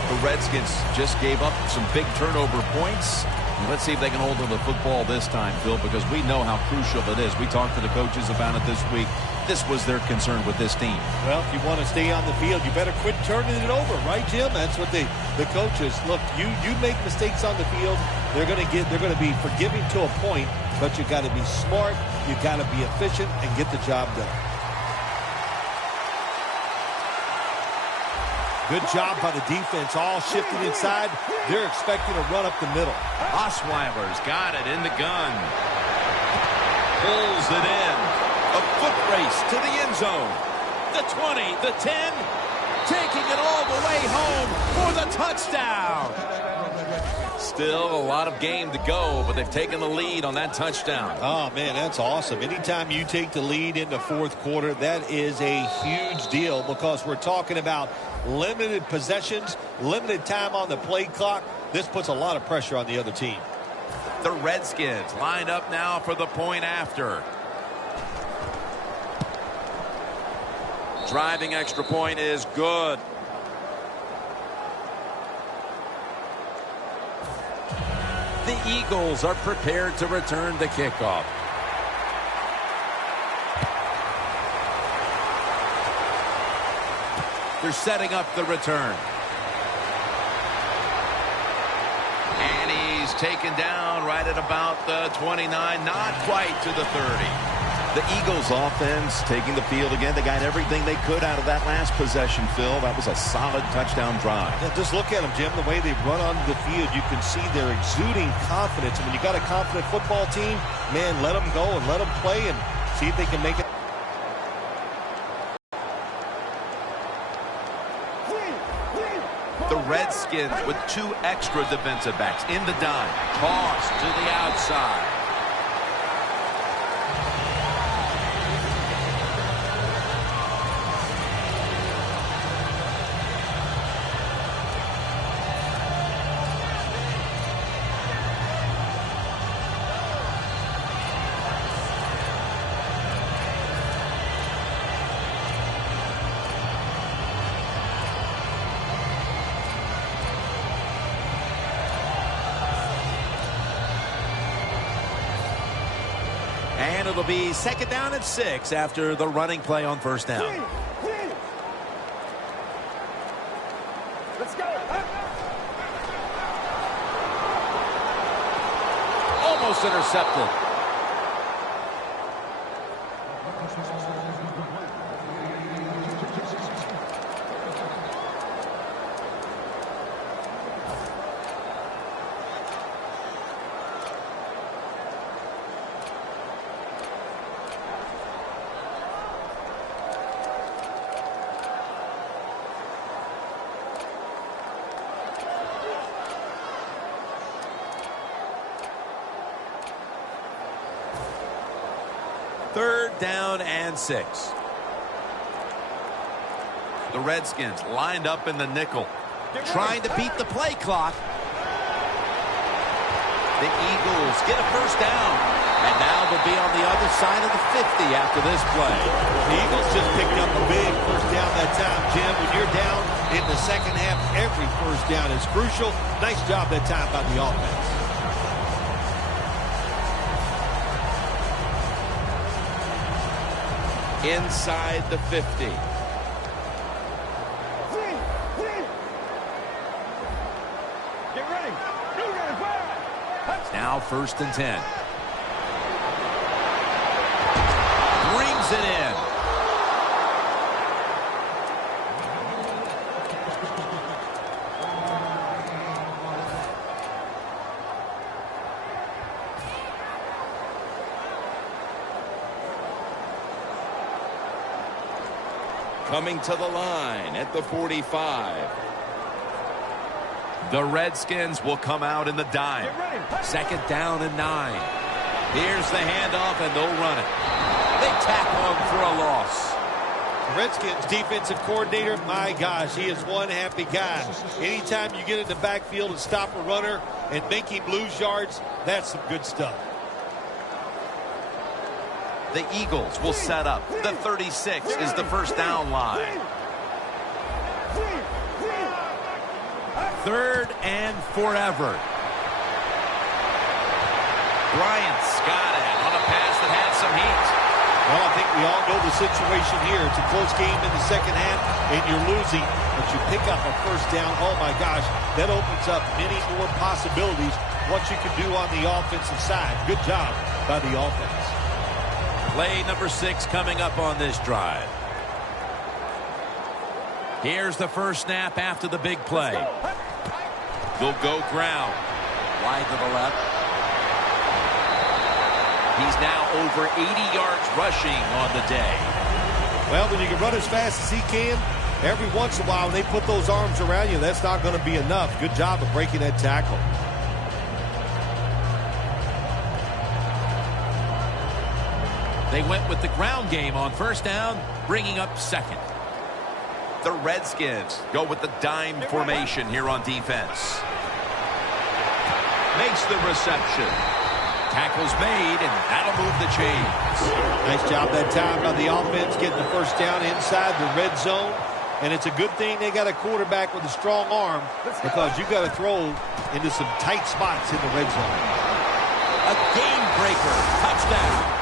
The Redskins just gave up some big turnover points. Let's see if they can hold on to the football this time, Phil, because we know how crucial it is. We talked to the coaches about it this week. This was their concern with this team. Well, if you want to stay on the field, you better quit turning it over, right, Jim? That's what the coaches look. You make mistakes on the field, they're going to be forgiving to a point, but you got to be smart, you got to be efficient, and get the job done. Good job by the defense, all shifting inside. They're expecting a run up the middle. Osweiler's got it in the gun. Pulls it in. A foot race to the end zone. The 20, the 10, taking it all the way home for the touchdown. Still a lot of game to go, but they've taken the lead on that touchdown. Oh, man, that's awesome. Anytime you take the lead in the fourth quarter, that is a huge deal because we're talking about limited possessions, limited time on the play clock. This puts a lot of pressure on the other team. The Redskins lined up now for the point after. Driving extra point is good. The Eagles are prepared to return the kickoff. They're setting up the return. And he's taken down right at about the 29, not quite to the 30. The Eagles offense taking the field again. They got everything they could out of that last possession, Phil. That was a solid touchdown drive. Yeah, just look at them, Jim. The way they run onto the field, you can see they're exuding confidence. And when you got a confident football team, man, let them go and let them play and see if they can make it. The Redskins with two extra defensive backs in the dime. Toss to the outside. And it'll be second down and 6 after the running play on first down. Let's go. Almost intercepted. Third down and 6. The Redskins lined up in the nickel, trying to beat the play clock. The Eagles get a first down, and now they'll be on the other side of the 50 after this play. The Eagles just picked up a big first down that time, Jim. When you're down in the second half, every first down is crucial. Nice job that time by the offense. inside the 50. Get ready. Now 1st and 10. Brings it in. Coming to the line at the 45. The Redskins will come out in the dime. 2nd down and 9. Here's the handoff, and they'll run it. They tack on for a loss. Redskins defensive coordinator, my gosh, he is one happy guy. Anytime you get in the backfield and stop a runner and make him lose yards, that's some good stuff. The Eagles will set up. The 36 is the 1st down line. 3rd and forever. Bryant's got it on a pass that had some heat. Well, I think we all know the situation here. It's a close game in the 2nd half, and you're losing, but you pick up a 1st down. Oh, my gosh, that opens up many more possibilities, what you can do on the offensive side. Good job by the offense. Play number 6 coming up on this drive. Here's the first snap after the big play. They'll go ground. Wide to the left. He's now over 80 yards rushing on the day. Well, when you can run as fast as he can, every once in a while when they put those arms around you, that's not going to be enough. Good job of breaking that tackle. They went with the ground game on 1st down, bringing up 2nd. The Redskins go with the dime formation here on defense. Makes the reception. Tackle's made, and that'll move the chains. Nice job that time by the offense, getting the 1st down inside the red zone. And it's a good thing they got a quarterback with a strong arm, because you got to throw into some tight spots in the red zone. A game breaker. Touchdown.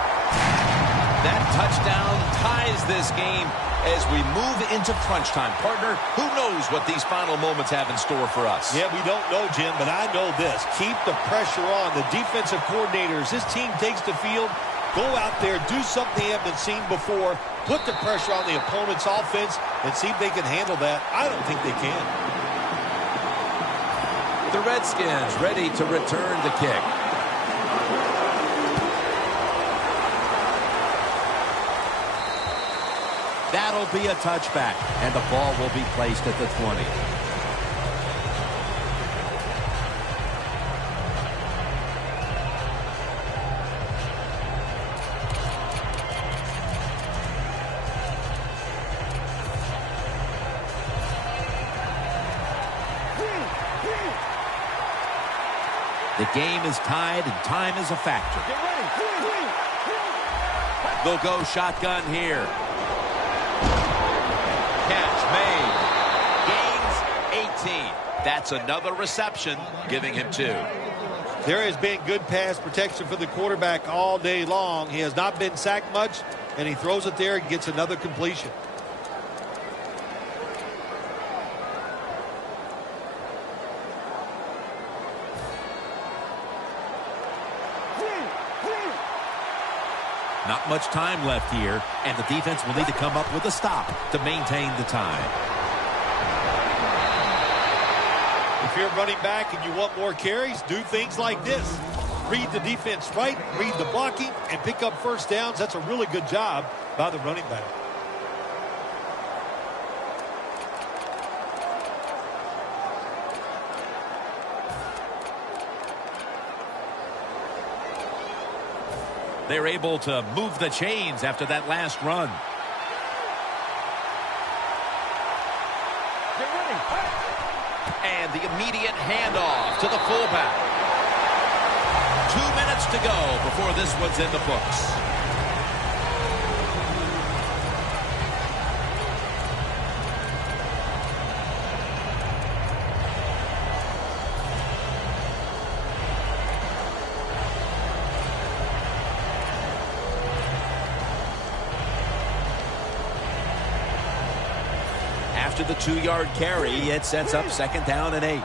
That touchdown ties this game as we move into crunch time. Partner, who knows what these final moments have in store for us? Yeah, we don't know, Jim, but I know this. Keep the pressure on. The defensive coordinators, this team takes the field, go out there, do something they haven't seen before, put the pressure on the opponent's offense, and see if they can handle that. I don't think they can. The Redskins ready to return the kick. That'll be a touchback, and the ball will be placed at the 20. The game is tied, and time is a factor. They'll go shotgun here. Catch made. Gains 18. That's another reception, giving him 2. There has been good pass protection for the quarterback all day long. He has not been sacked much, and he throws it there and gets another completion. Not much time left here, and the defense will need to come up with a stop to maintain the time. If you're running back and you want more carries, do things like this. Read the defense right, read the blocking, and pick up 1st downs. That's a really good job by the running back. They're able to move the chains after that last run. And the immediate handoff to the fullback. 2 minutes to go before this one's in the books. After the 2-yard carry, it sets up 2nd down and 8.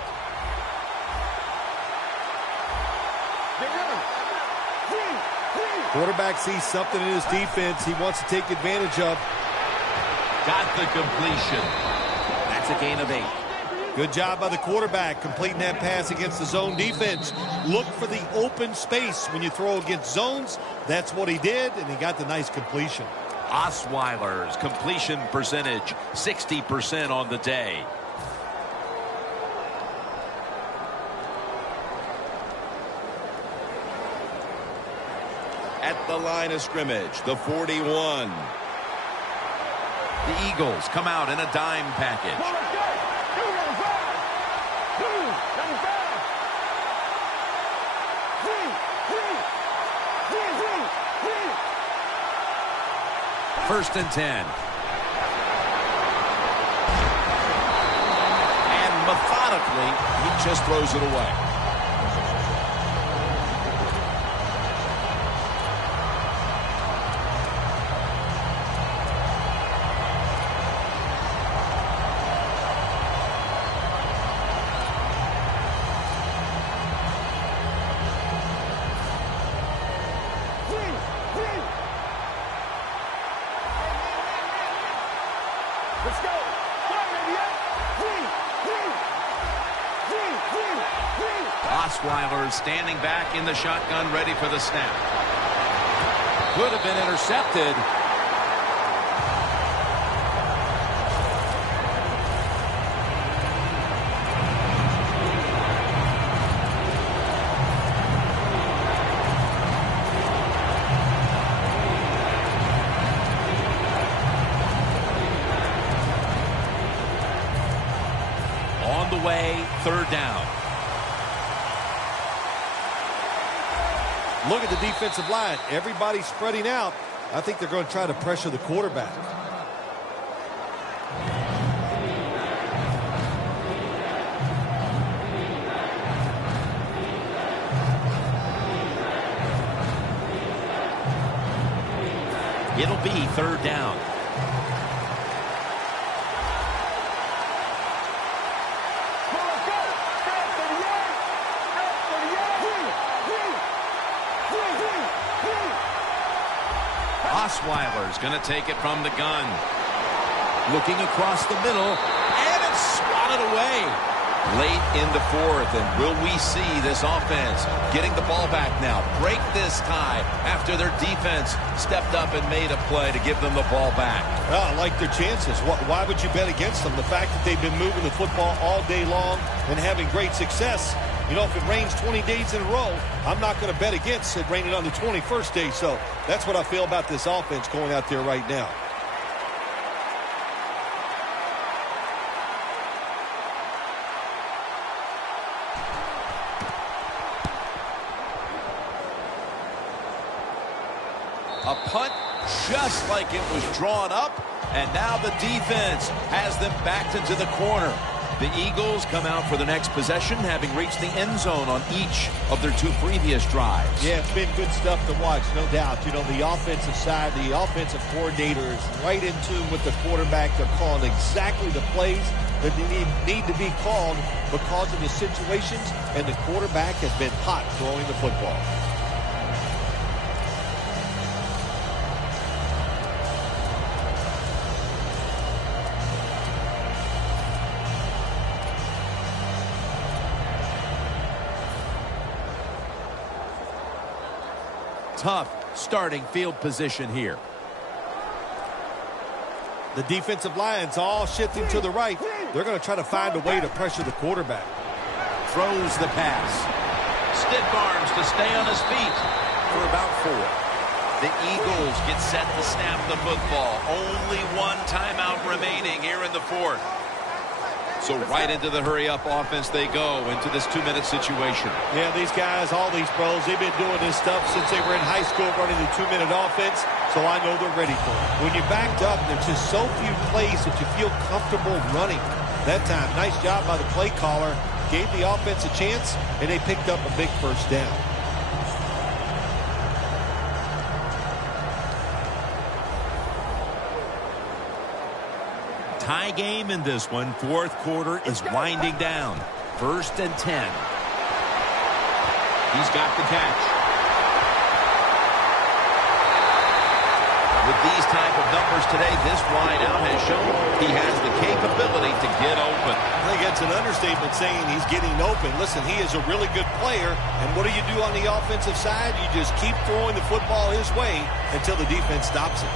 Quarterback sees something in his defense he wants to take advantage of. Got the completion. That's a gain of 8. Good job by the quarterback completing that pass against the zone defense. Look for the open space when you throw against zones. That's what he did, and he got the nice completion. Osweiler's completion percentage, 60% on the day. At the line of scrimmage, the 41. The Eagles come out in a dime package. First and 10. And methodically, he just throws it away. Let's go. Osweiler standing back in the shotgun, ready for the snap. Could have been intercepted. On the way, 3rd down. Look at the defensive line. Everybody's spreading out. I think they're going to try to pressure the quarterback. It'll be 3rd down. Osweiler's going to take it from the gun. Looking across the middle, and it's swatted away. Late in the 4th, and will we see this offense getting the ball back now? Break this tie after their defense stepped up and made a play to give them the ball back. Well, I like their chances. Why would you bet against them? The fact that they've been moving the football all day long and having great success. You know, if it rains 20 days in a row, I'm not going to bet against it raining on the 21st day. So that's what I feel about this offense going out there right now. A punt just like it was drawn up, and now the defense has them backed into the corner. The Eagles come out for the next possession, having reached the end zone on each of their 2 previous drives. Yeah, it's been good stuff to watch, no doubt. You know, the offensive side, the offensive coordinator is right in tune with the quarterback. They're calling exactly the plays that they need to be called because of the situations, and the quarterback has been hot throwing the football. Tough starting field position here. The defensive line's all shifting to the right. They're going to try to find a way to pressure the quarterback. Throws the pass. Stiff arms to stay on his feet for about 4. The Eagles get set to snap the football. Only 1 timeout remaining here in the 4th. So right into the hurry-up offense they go into this 2-minute situation. Yeah, these guys, all these pros, they've been doing this stuff since they were in high school running the 2-minute offense, so I know they're ready for it. When you're backed up, there's just so few plays that you feel comfortable running. That time, nice job by the play caller. Gave the offense a chance, and they picked up a big first down. Tie game in this one. Fourth quarter is winding down. 1st and 10. He's got the catch. With these type of numbers today, this wideout has shown he has the capability to get open. I think that's an understatement saying he's getting open. Listen, he is a really good player, and what do you do on the offensive side? You just keep throwing the football his way until the defense stops it.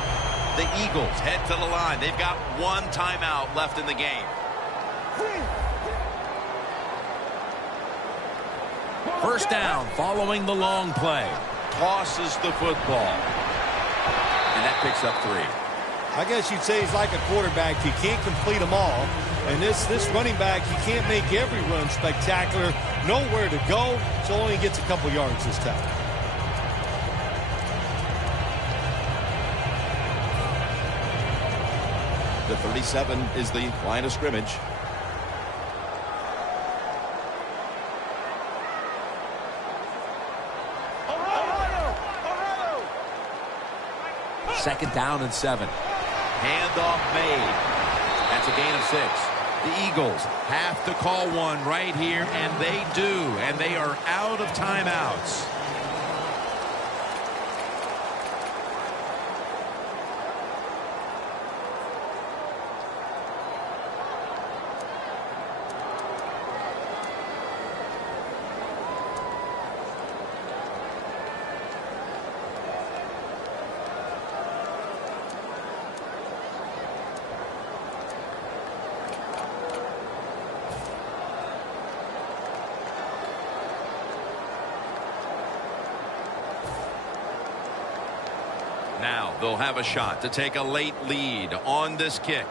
The Eagles head to the line. They've got one timeout left in the game. First down following the long play. Tosses the football. And that picks up 3. I guess you'd say he's like a quarterback. You can't complete them all. And this running back, you can't make every run spectacular. Nowhere to go, so only gets a couple yards this time. The 37 is the line of scrimmage. Second down and 7. Handoff made. That's a gain of 6. The Eagles have to call one right here, and they do. And they are out of timeouts. Now they'll have a shot to take a late lead on this kick.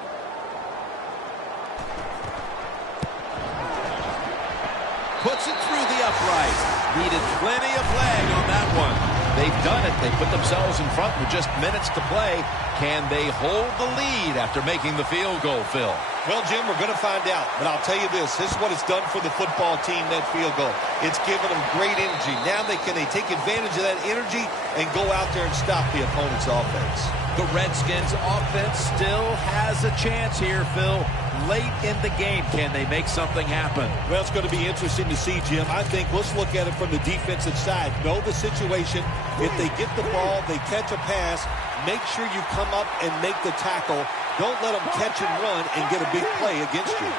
Puts it through the upright. Needed plenty of leg on that one. They've done it. They put themselves in front with just minutes to play. Can they hold the lead after making the field goal, Phil? Well, Jim, we're going to find out. But I'll tell you this. This is what it's done for the football team, that field goal. It's given them great energy. Now they take advantage of that energy and go out there and stop the opponent's offense. The Redskins offense still has a chance here, Phil. Late in the game, can they make something happen? Well, it's going to be interesting to see, Jim. I think let's look at it from the defensive side. Know the situation. If they get the ball, they catch a pass, make sure you come up and make the tackle. Don't let them catch and run and get a big play against you.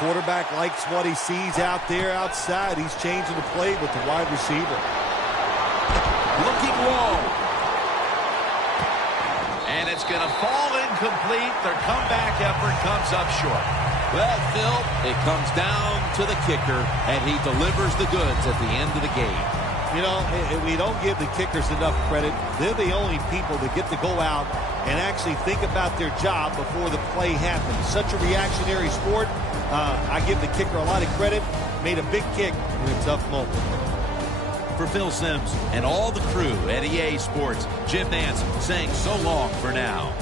Quarterback likes what he sees out there outside. He's changing the play with the wide receiver. Looking long. And it's going to fall incomplete. Their comeback effort comes up short. Well, Phil, it comes down to the kicker, and he delivers the goods at the end of the game. You know, we don't give the kickers enough credit. They're the only people that get to go out and actually think about their job before the play happens. Such a reactionary sport. I give the kicker a lot of credit. Made a big kick in a tough moment. For Phil Simms and all the crew at EA Sports, Jim Nance saying so long for now.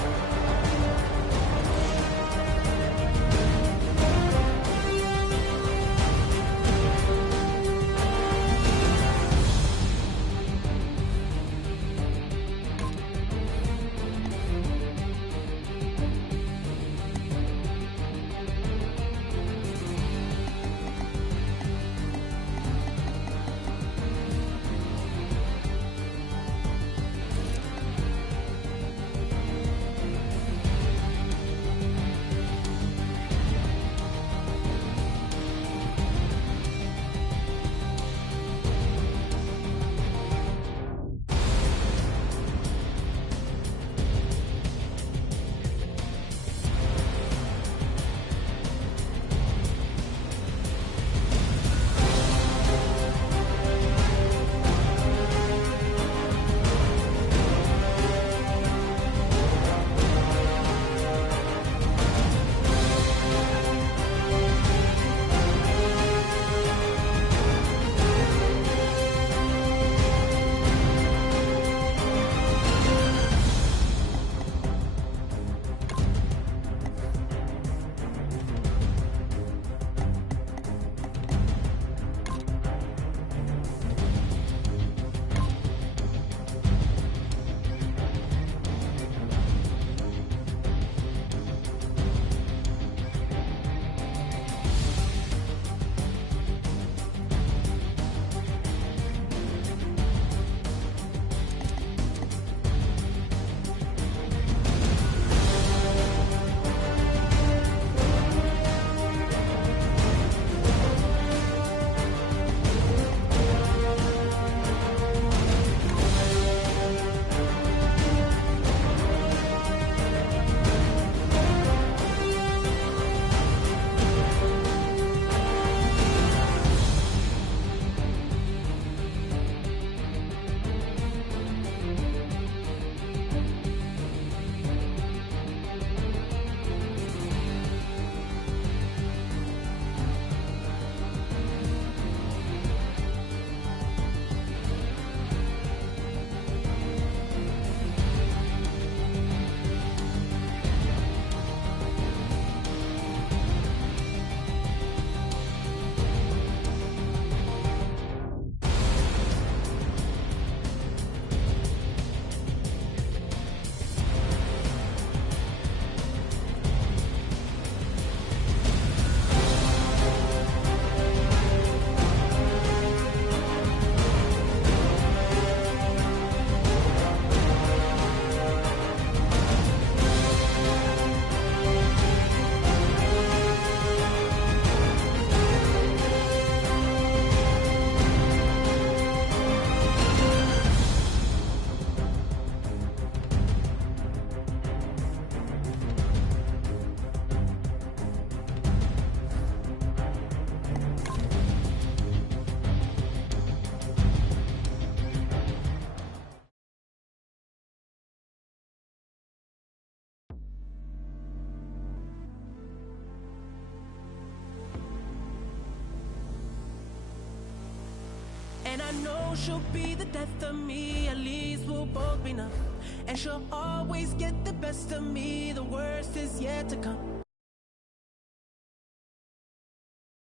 And I know she'll be the death of me, at least we'll both be numb. And she'll always get the best of me, the worst is yet to come.